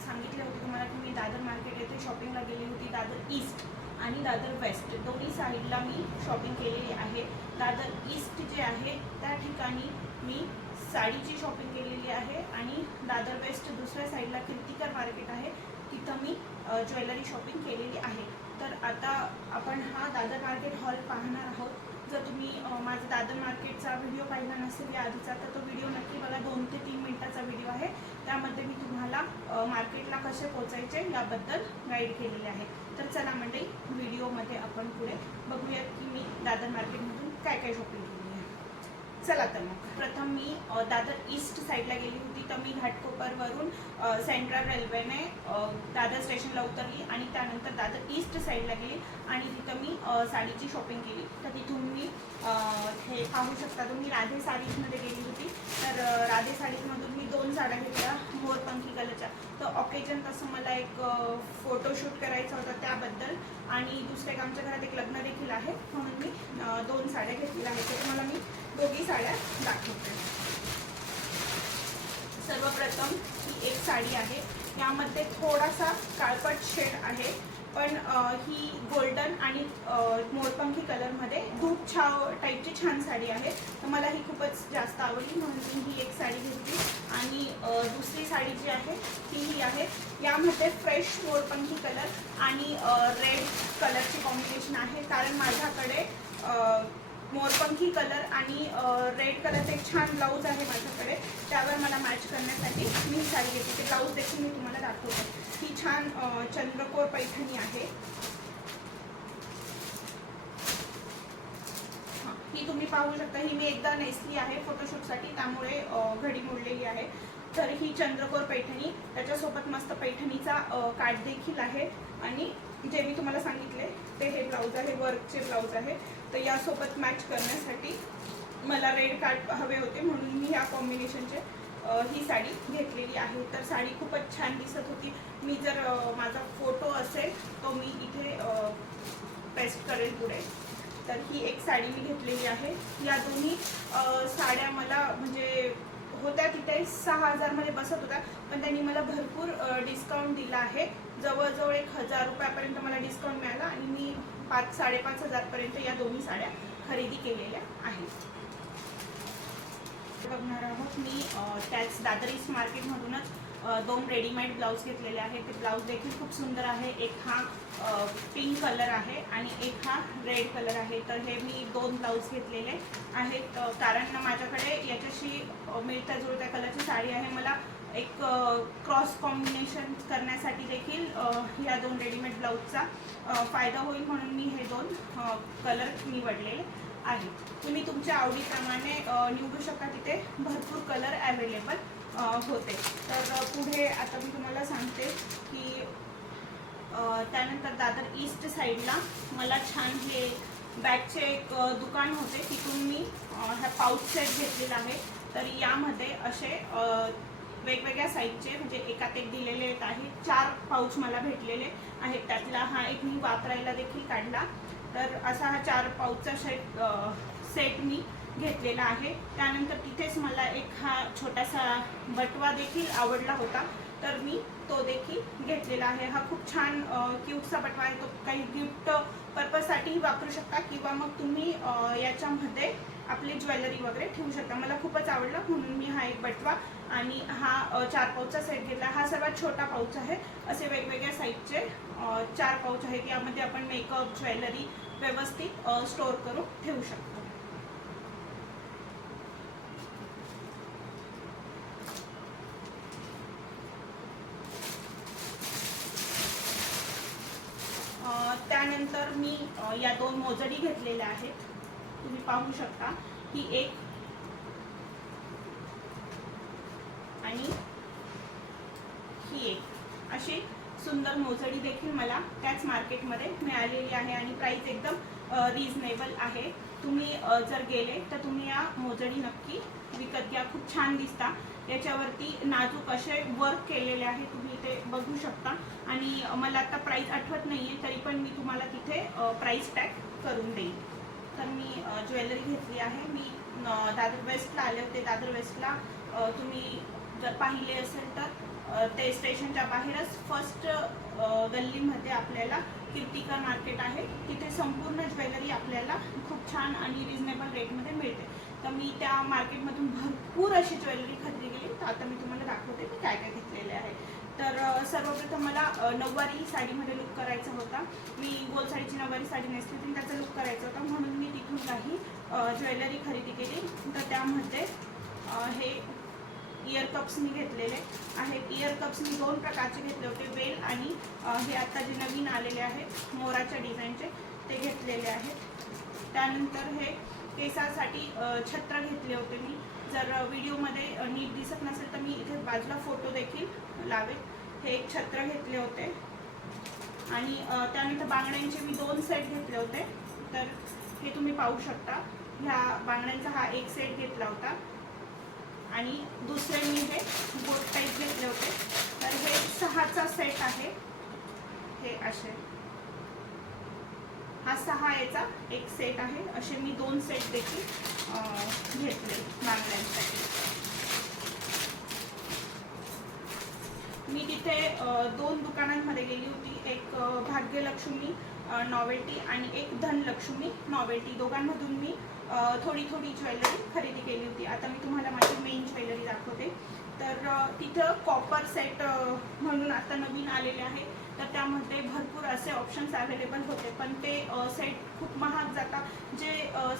सांगितले होते तुम्हाला की मी दादर मार्केट येथे शॉपिंगला गेली होती. दादर ईस्ट आणि दादर वेस्ट दोन्ही साईडला मी शॉपिंग केलेली आहे. दादर ईस्ट जे आहे त्या ठिकाणी मी साडीची शॉपिंग केलेली आहे आणि दादर वेस्ट दुसऱ्या साईडला कीर्तिकर मार्केट आहे, तिथं मी ज्वेलरी शॉपिंग केलेली आहे. तर आता आपण हा दादर मार्केट हॉल पाहणार आहोत. जर तुम्ही माझा दादर मार्केटचा व्हिडिओ पाहिला नसेल या आधीचा तर तो व्हिडिओ नक्की बघा. 2 ते 3 मिनिटाचा व्हिडिओ आहे. त्यामध्ये मी तुम्हाला मार्केटला कसे पोचायचे याबद्दल गाईड केलेले आहे. तर चला मंडळी, व्हिडिओमध्ये आपण पुढे बघूया की मी दादर मार्केटमधून काय काय शॉपिंग केली आहे. चला तर मग प्रथम मी दादर ईस्ट साईडला गेली होती. तर मी घाटकोपरवरून सेंट्रल रेल्वेने दादर स्टेशनला उतरली आणि त्यानंतर दादर ईस्ट साईडला गेली आणि तिथं मी साडीची शॉपिंग केली. तर तिथून मी हे पाहू शकता तुम्ही राधे साडीजमध्ये गेली होती. तर राधे साडीजमधून मी 2 साड्या घेतल्या मोरपंखी कलरच्या. तर ऑकेजन तसं मला एक फोटोशूट करायचा होता त्याबद्दल आणि दुसऱ्या एक आमच्या घरात एक लग्न देखील आहे म्हणून मी 2 साड्या घेतलेल्या आहेत. तर तुम्हाला मी दोघी साड्या दाखवते. सर्वप्रथम ही एक साडी आहे. यामध्ये थोडासा काळपट शेड आहे पण ही गोल्डन आणि मोरपंखी कलरमध्ये दूध छाव टाईपची छान साडी आहे. तर मला ही खूपच जास्त आवडली म्हणून मी ही एक साडी घेतली. आणि दुसरी साडी जी आहे ती ही आहे. यामध्ये फ्रेश मोरपंखी कलर आणि रेड कलरची कॉम्बिनेशन आहे. कारण माझ्याकडे मोरपंखी कलर आणि रेड कलरचा एक छान ब्लाऊज आहे माझ्याकडे. त्यावर मला मॅच करण्यासाठी मी ही साडी घेतली. ते ब्लाऊज देखील मी तुम्हाला दाखवते. ही छान चंद्रकोर पैठणी आहे. ही तुम्ही पाहू शकता. ही मी एकदा नेसली आहे फोटोशूटसाठी, त्यामुळे घडी मोडलेली आहे. तर ही चंद्रकोर पैठणी, त्याच्यासोबत मस्त पैठणीचा काठ देखील आहे आणि जे मी तुम्हाला सांगितले ते हे ब्लाऊज आहे, वर्कचे ब्लाऊज आहे. तर यासोबत मॅच करण्यासाठी मला रेड काठ हवे होते म्हणून मी ह्या कॉम्बिनेशनचे ही साडी घेतलेली आहे. तर साडी खूपच छान दिसत होती. मी जर माझा फोटो असेल तो मी इथे पेस्ट करेल पुढे. तर ही एक साडी मी घेतलेली आहे. या दोन्ही साड्या मला म्हणजे होत्या तिथे 6,000 मध्ये बसत होत्या, पण त्यांनी मला भरपूर डिस्काउंट दिला आहे. जवळजवळ 1,000 रुपयापर्यंत मला डिस्काउंट मिळाला आणि मी 5,000-5,500 पर्यंत या दोन्ही साड्या खरेदी केलेल्या आहेत. बघणार आहोत मी त्याच दादर ईस्ट मार्केटमधूनच 2 रेडीमेड ब्लाऊज घेतलेले आहेत. ते ब्लाऊज देखील खूप सुंदर आहे. एक हा पिंक कलर आहे आणि एक हा रेड कलर आहे. तर हे मी 2 ब्लाऊज घेतलेले आहेत कारण माझ्याकडे याच्याशी मिळत्या जुळत्या कलरची साडी आहे. मला एक क्रॉस कॉम्बिनेशन करण्यासाठी देखील ह्या 2 रेडीमेड ब्लाऊजचा फायदा होईल म्हणून मी हे 2 कलर निवडलेले आहे. तुम्ही तुमच्या आवडीप्रमाणे निवडू शकता. तिथे भरपूर कलर अवेलेबल होते. तर पुढे आता मी तुम्हाला सांगते की त्यानंतर दादर ईस्ट साईडला मला छान हे बॅगचे एक दुकान होते. तिथून मी हा पाऊच सेट घेतलेला आहे. तर यामध्ये असे वेगवेगळ्या साईजचे म्हणजे एकात एक दिलेले आहे. 4 पाऊच मला भेटलेले आहेत. त्यातला हा एक मी वापरायला देखील काढला. तर असा हा 4 पाऊचचा सेट मी घेतलेला आहे. त्यानंतर तिथेच मला एक हा छोटासा बटवा देखील आवडला होता, तर मी तो देखील घेतलेला आहे. हा खूप छान क्यूटचा बटवा आहे. तो काही गिफ्ट पर्पजसाठीही वापरू शकता किंवा मग तुम्ही याच्यामध्ये आपली ज्वेलरी वगैरे ठेवू शकता. मला खूपच आवडला म्हणून मी हा एक बटवा आणि हा 4 पाऊचचा सेट घेतला. हा सर्वात छोटा पाऊच आहे. असे वेगवेगळ्या साईजचे 4 पाऊच आहेत. यामध्ये आपण मेकअप ज्वेलरी व्यवस्थित स्टोअर करून ठेवू शकतो. त्यानंतर मी या 2 मोजडी घेतलेल्या आहेत. तुम्ही पाहू शकता. ही एक आणि ही एक अशी सुंदर मोजडी देखील मला त्याच मार्केटमध्ये मिळालेली आहे आणि प्राइस एकदम रिजनेबल आहे. तुम्ही जर गेले तर तुम्ही या मोजडी नक्की विकत घ्या. खूप छान दिसता. याच्यावरती नाजूक असे वर्क केलेले आहे. तुम्ही ते बघू शकता आणि मला आता प्राइस आठवत नाहीये तरी पण मी तुम्हाला तिथे प्राइस टॅग करून देईन. तर मी ज्वेलरी घेतली आहे. मी दादर वेस्टला आले होते. दादर वेस्टला तुम्ही जर पाहिले असेल तर ते स्टेशनच्या बाहेरच फर्स्ट गल्लीमध्ये आपल्याला कीर्तिका मार्केट आहे. तिथे संपूर्ण ज्वेलरी आपल्याला खूप छान आणि रिजनेबल रेटमध्ये मिळते. तर मी त्या मार्केटमधून भरपूर अशी ज्वेलरी खरेदी केली. तर आता मी तुम्हाला दाखवते की काय काय घेतलेले आहे. तर सर्वप्रथम मला नऊवारी साडीमध्ये लुक करायचा होता. मी गोल साडीची नऊवारी साडी नेसली होती, त्याचा लुक करायचा होता, म्हणून मी तिथून काही ज्वेलरी खरेदी केली. तर त्यामध्ये हे इयर कप्स मी घेतलेले आहेत. इयर कप्स मी 2 प्रकारचे घेतले होते, वेल आणि हे आता जे नवीन आलेले आहेत मोराच्या डिझाईनचे ते घेतलेले आहेत. त्यानंतर हे केसासाठी छत्र घेतले होते मी. जर व्हिडिओमध्ये नीट दिसत नसेल तर मी इथे बाजूला फोटो देखील लावेल. हे एक छत्र घेतले होते आणि त्यानंतर बांगड्यांचे मी 2 सेट घेतले होते. तर हे तुम्ही पाहू शकता. ह्या बांगड्यांचा हा एक सेट घेतला होता आणि दुसरे मी हे बोट टाईप घेतले होते. तर हे 6चा सेट आहे. हे असे हा 6 याचा एक सेट आहे. असे मी 2 सेट देखील घेतले बांगड्यांसाठी. मी तिथे 2 दुकानांमध्ये गेली होती. एक भाग्यलक्ष्मी नॉवेल्टी आणि एक धनलक्ष्मी नॉवेल्टी. दोघांमधून मी थोडी ज्वेलरी खरेदी केली होती. आता मी तुम्हाला माझी मेन ज्वेलरी दाखवते. तर तिथं कॉपर सेट म्हणून आता नवीन आलेले आहे. तर त्यामध्ये भरपूर असे ऑप्शन्स अवेलेबल होते, पण ते सेट खूप महाग जातात. जे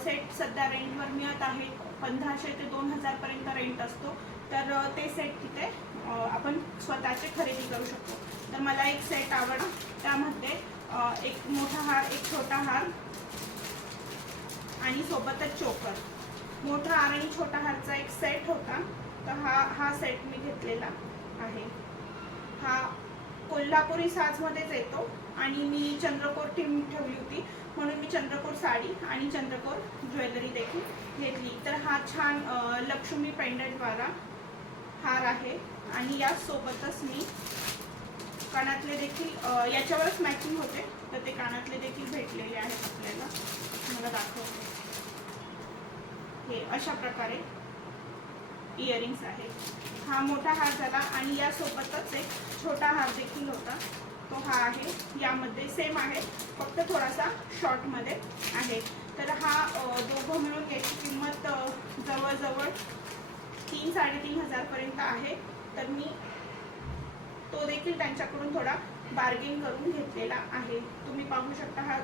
सेट सध्या रेंटवर मिळत आहेत 1500 ते 2000पर्यंत रेंट असतो. तर ते सेट तिथे आपण स्वतःचे खरेदी करू शकतो. तर मला एक सेट आवडला. त्यामध्ये एक मोठा हार, एक छोटा हार आणि सोबतच चोकर. मोठा हार आणि छोटा हारचा एक सेट होता. तर हा सेट मी घेतलेला आहे. हा कोल्हापुरी साजमध्येच येतो आणि मी चंद्रकोर ठेवली होती, म्हणून मी चंद्रकोर साडी आणि चंद्रकोर ज्वेलरी देखील घेतली. तर हा छान लक्ष्मी पेंडंटवाला हार आहे आणि यासोबतच मी कानातले देखील याच्यावरच मॅचिंग होते. तर ते कानातले देखील भेटलेले आहेत आपल्याला. मला दाखवते. हे अशा प्रकारे इयरिंग्स आहे. हा मोठा हार झाला आणि यासोबतच एक छोटा हार देखील होता. तो हा आहे. यामध्ये सेम आहे, फक्त थोडासा शॉर्टमध्ये आहे. तर हा दोघं मिळून याची किंमत जवळजवळ 3-3.5 हजारपर्यंत आहे. तर मी तो देखील त्यांच्याकडून थोडा बार्गेन करून घेतलेला आहे. तुम्ही पाहू शकता. हा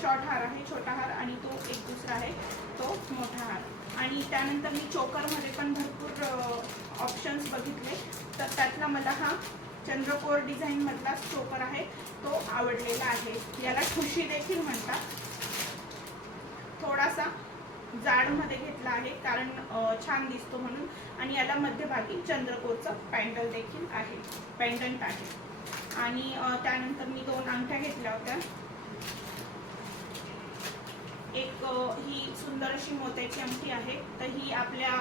शॉर्ट हार आहे, छोटा हार, आणि तो एक दुसरा आहे तो मोठा हार. आणि त्यानंतर मी चोकरमध्ये पण भरपूर ऑप्शन्स बघितले. तर त्यातला मला हा चंद्रकोर डिझाईनमधला चोकर आहे तो आवडलेला आहे. याला ठुशी देखील म्हणतात. थोडासा जाडमध्ये घेतला आहे कारण छान दिसतो म्हणून. आणि याला मध्यभागी चंद्रकोरचं पेंडंट देखील आहे, पेंडंट आहे. आणि त्यानंतर मी 2 अंगठ्या घेतल्या होत्या. एक ही सुंदर अशी मोत्याची अंगठी आहे. तर ही आपल्या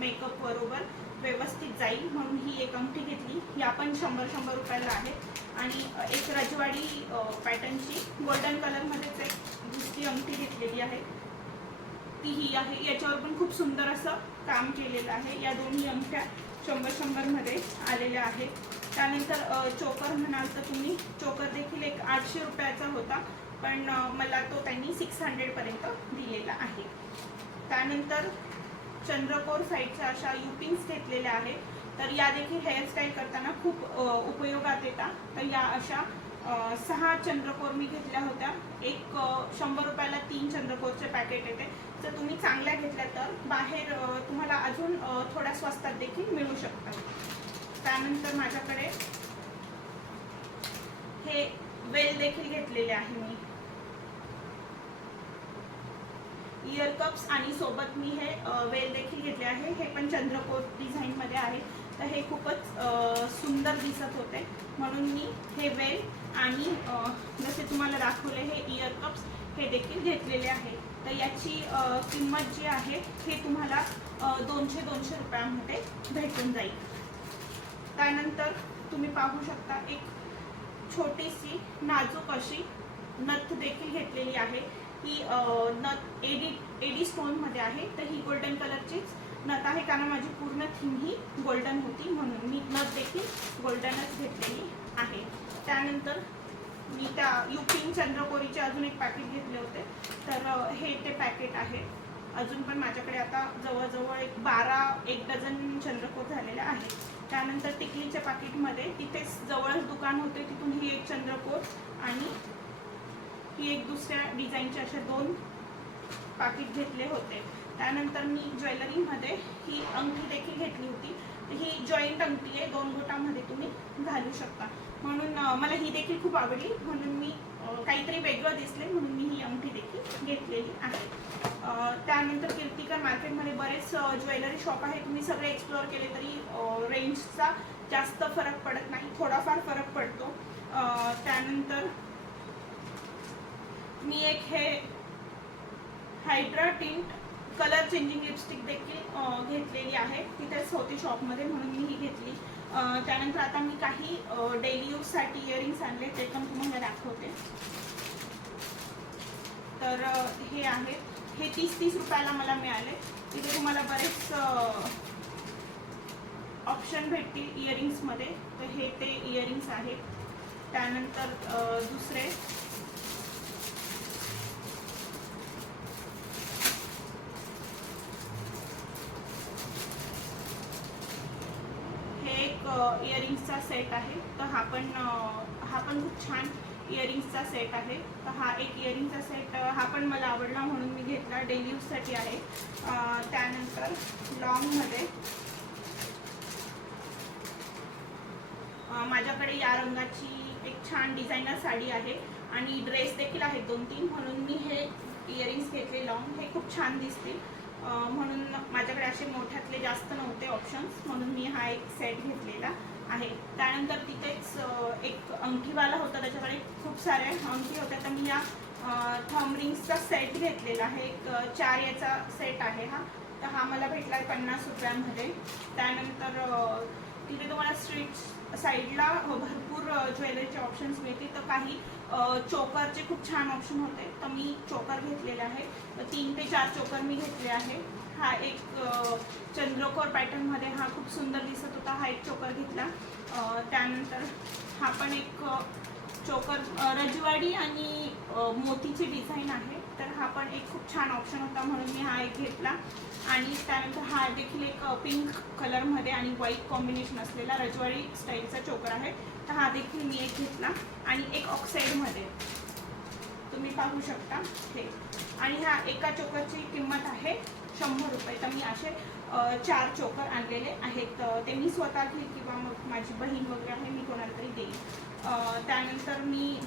मेकअप बरोबर व्यवस्थित जाईल म्हणून ही एक अंगठी घेतली. ही आपण 100 रुपयाला आहे. आणि एक रजवाडी पॅटर्नची गोल्डन कलरमध्येच एक दुसरी अंगठी घेतलेली आहे. ती ही आहे. याच्यावर पण खूप सुंदर असं काम केलेलं आहे. या दोन्ही अंगठ्या 100 मध्ये आलेल्या आहेत. त्यानंतर चोकर म्हणाल तर तुम्ही, चोकर देखील एक 800 रुपयाचा होता, पण मला तो त्यांनी 600 पर्यंत दिलेला आहे. त्यानंतर चंद्रकोर साईडच्या अशा युपिन्स घेतलेल्या आहेत. तर या देखील हेअरस्टाईल करताना खूप उपयोगात येतात. तर या अशा 6 चंद्रकोर मी घेतल्या होत्या. एक 100 रुपयाला 3 चंद्रकोरचे पॅकेट येते. जर तुम्ही चांगल्या घेतल्या तर बाहेर तुम्हाला अजून थोड्या स्वस्तात देखील मिळू शकतात. त्यानंतर माझ्याकडे हे वेल देखील घेतलेले आहे मी. इयर कप्स आणि सोबत मी हे वेल देखील घेतले आहे. हे पण चंद्रकोर डिझाईनमध्ये आहे. तर हे खूपच सुंदर दिसत होते म्हणून मी हे वेल आणि जसे तुम्हाला दाखवले हे इयर कप्स हे देखील घेतलेले आहे. तर याची किंमत जी आहे हे तुम्हाला 200 रुपयांमध्ये भेटून जाईल. त्यानंतर तुम्ही पाहू शकता एक छोटीशी नाजूक अशी नथ देखील घेतलेली आहे. ही नथ एडी स्टोनमध्ये आहे. तर ही गोल्डन कलरचीच नथ आहे, कारण माझी पूर्ण थीम ही गोल्डन होती म्हणून मी नथ देखील गोल्डनच घेतलेली आहे. त्यानंतर मी त्या युपिंग चंद्रकोरीचे अजून एक पॅकेट घेतले होते, तर हे ते पॅकेट आहे. अजून पण माझ्याकडे आता जवळजवळ एक डझन चंद्रकोर झालेले आहेत. त्यानंतर टिकलीच्या पाकिटमध्ये तिथेच जवळच दुकान होते, तिथून ही एक चंद्रकोर आणि ही एक दुसऱ्या डिझाईनचे असे 2 पाकिट घेतले होते. त्यानंतर मी ज्वेलरीमध्ये ही अंगठी देखील घेतली होती. ही जॉईंट अंगठी आहे, 2 गोटामध्ये तुम्ही घालू शकता, म्हणून मला ही देखील खूप आवडली, म्हणून मी काहीतरी वेगळं दिसले म्हणून मी ही अंगठी देखील घेतलेली आहे. त्यानंतर कीर्तिकर मार्केटमध्ये बरेच ज्वेलरी शॉप आहे. तुम्ही सगळे एक्सप्लोअर केले तरी रेंजचा जास्त फरक पडत नाही, थोडाफार फरक पडतो. त्यानंतर मी एक हे hydra tint colour changing lipstick देखील घेतलेली आहे, तिथेच होती शॉपमध्ये म्हणून मी ही घेतली. त्यानंतर आता मी काही डेली यूजसाठी इयरिंग्स आणले, ते पण तुम्हाला दाखवते. तर हे आहेत, हे 30 रुपयाला मला मिळाले. इथे तुम्हाला बरेच ऑप्शन भेटतील इयरिंग्समध्ये, तर हे ते इयरिंग्स आहेत. त्यानंतर दुसरे इयरिंग्सचा सेट आहे, तर हा पण खूप छान इयरिंग्सचा सेट आहे. तर हा एक इयरिंगचा सेट हा पण मला आवडला म्हणून मी घेतला, डेली यूजसाठी आहे. त्यानंतर लॉंगमध्ये माझ्याकडे या रंगाची एक छान डिझायनर साडी आहे आणि ड्रेस देखील आहेत 2-3, म्हणून मी हे इयरिंग्स घेतले लॉंग. हे खूप छान दिसतील म्हणून माझ्याकडे असे मोठ्यातले जास्त नव्हते ऑप्शन्स, म्हणून मी हा एक सेट घेतलेला आहे. त्यानंतर तिथेच एक अंगठीवाला होता, त्याच्याकडे खूप साऱ्या अंगठी होत्या, तर मी या थंब रिंग्सचा सेट घेतलेला आहे. एक 4 याचा सेट आहे हा, तर हा मला भेटला 50 रुपयांमध्ये. त्यानंतर तिथे तुम्हाला स्ट्रीट साईडला भरपूर ज्वेलरीचे ऑप्शन्स मिळतील, तर काही चोकरचे खूप छान ऑप्शन होते, तर मी चोकर घेतलेले आहे. 3 ते 4 चोकर मी घेतले आहे. हा एक चंद्रकोर पॅटर्नमध्ये हा खूप सुंदर दिसत होता, हा एक चोकर घेतला. त्यानंतर हा पण एक चोकर रजवाडी आणि मोतीची डिझाईन आहे, तर हा पण एक खूप छान ऑप्शन होता म्हणून मी हा एक घेतला. आणि त्यानंतर हा देखील एक पिंक कलरमध्ये आणि व्हाईट कॉम्बिनेशन असलेला रजवाडी स्टाईलचा चोकर आहे, तर हा देखील मी एक घेतला. आणि एक ऑक्साईडमध्ये तुम्ही पाहू शकता हे, आणि ह्या एका चोकरची किंमत आहे 100 रुपये. तर मी असे 4 चोकर आणलेले आहेत, ते मी स्वतः घेईल किंवा मग माझी बहीण वगैरे आहे, मी कोणाला तरी देईल. त्यानंतर मी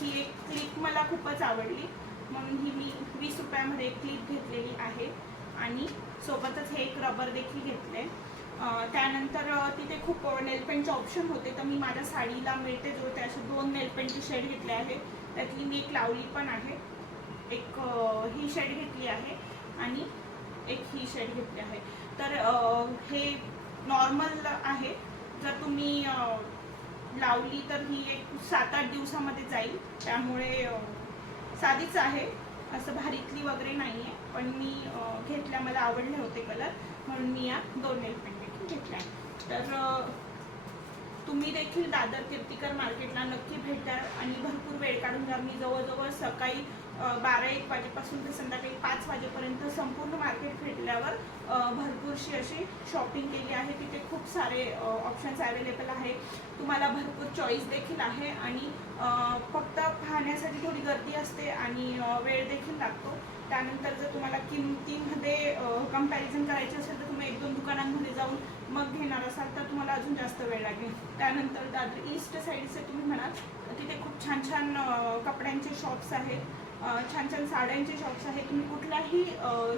ही एक क्लिप मला खूपच आवडली म्हणून ही मी 20 रुपयामध्ये एक क्लिप घेतलेली आहे आणि सोबतच हे एक रबर देखील घेतले. त्यानंतर तिथे खूप नेलपेंटचे ऑप्शन होते, तर मी माझ्या साडीला मिळते जो ते असे 2 नेलपेंटचे शेड घेतले आहे. त्यातली मी एक लावली पण आहे, एक ही शेड घेतली आहे आणि एक ही शेड घेतली आहे. तर हे नॉर्मल आहे, जर तुम्ही लावली तर ही एक 7-8 दिवसामध्ये जाईल, त्यामुळे साधीच आहे, असं भारीतली वगैरे नाही आहे. पण मी घेतल्या, मला आवडले होते कलर म्हणून मी या 2 नेलपेंट देखील घेतल्या. तर तुम्ही देखील दादर कीर्तिकर मार्केटला नक्की भेट द्या आणि भरपूर वेळ काढून जा. मी जवळजवळ सकाळी 12-1 वाजेपासून ते संध्याकाळी 5 वाजेपर्यंत संपूर्ण मार्केट फिरल्यावर भरपूरशी अशी शॉपिंग केली आहे. तिथे खूप सारे ऑप्शन्स अवेलेबल आहे, तुम्हाला भरपूर चॉईस देखील आहे आणि फक्त पाहण्यासाठी थोडी गर्दी असते आणि वेळ देखील लागतो. त्यानंतर जर तुम्हाला किमतीमध्ये कंपॅरिझन करायची असेल तर तुम्ही 1-2 दुकानांमध्ये जाऊन मग घेणार असाल तर तुम्हाला अजून जास्त वेळ लागेल. त्यानंतर दादर ईस्ट साईडचे तुम्ही म्हणाल तिथे खूप छान छान कपड्यांचे शॉप्स आहेत, छान छान साड्यांचे शॉप्स आहेत. तुम्ही कुठल्याही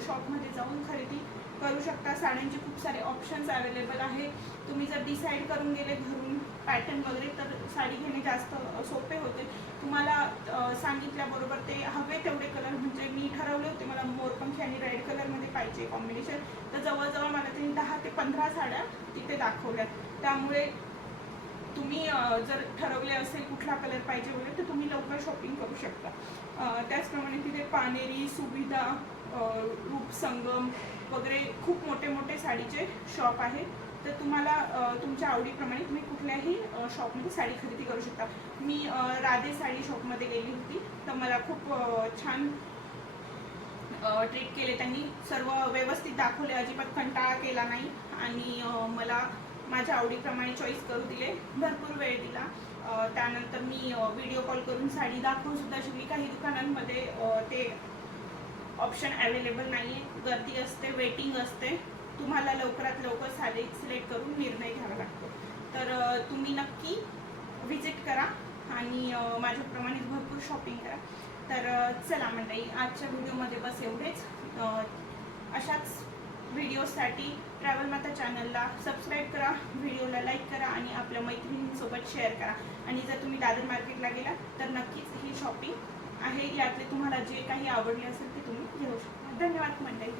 शॉपमध्ये जाऊन खरेदी करू शकता. साड्यांचे खूप सारे ऑप्शन्स अवेलेबल आहे. तुम्ही जर डिसाईड करून गेले घरून पॅटर्न वगैरे तर साडी घेणे जास्त सोपे होते. तुम्हाला सांगितल्याबरोबर ते हवे तेवढे कलर, म्हणजे मी ठरवले होते मला मोरपंखी आणि रेड कलरमध्ये पाहिजे कॉम्बिनेशन, तर जवळजवळ मला त्यांनी 10 ते 15 साड्या तिथे दाखवल्यात. त्यामुळे तुम्ही जर ठरवले असेल कुठला कलर पाहिजे वगैरे तर तुम्ही लवकर शॉपिंग करू शकता। त्याचप्रमाणे तिथे पानेरी, सुविधा, रूप संगम वगैरे खूप मोठे मोठे साडीचे शॉप आहेत। तर तुम्हाला तुमच्या आवडीप्रमाणे तुम्ही कुठल्याही शॉपमध्ये साडी खरेदी करू शकता। मी राधे साडी शॉपमध्ये गेली होती तर मला खूप छान ट्रीट केले त्यांनी, सर्व व्यवस्थित दाखवले, अजिबात कंटाळा केला नाही आणि मला माझ्या आवडीप्रमाणे चॉईस करू दिले, भरपूर वेळ दिला। त्यानंतर मी व्हिडिओ कॉल करून साडी दाखवू सुद्धा शकली। काही दुकानांमध्ये ते ऑप्शन अवेलेबल नाही आहे, गर्दी असते, वेटिंग असते, तुम्हाला लवकरात लवकर साडी सिलेक्ट करून निर्णय घ्यावा लागतो। तर तुम्ही नक्की विजिट करा आणि माझ्याप्रमाणे भरपूर शॉपिंग करा। तर चला मंडळी, आजच्या व्हिडिओमध्ये बस एवढेच। अशाच व्हिडिओसाठी ट्रॅव्हल माता चॅनलला सबस्क्राईब करा, व्हिडिओला लाईक करा आणि आपल्या मैत्रिणींसोबत शेअर करा। आणि जर तुम्ही दादर मार्केटला गेला तर नक्कीच ही शॉपिंग आहे, यातले तुम्हाला जे काही आवडले असेल ते तुम्ही घेऊ शकता। धन्यवाद मंडळी।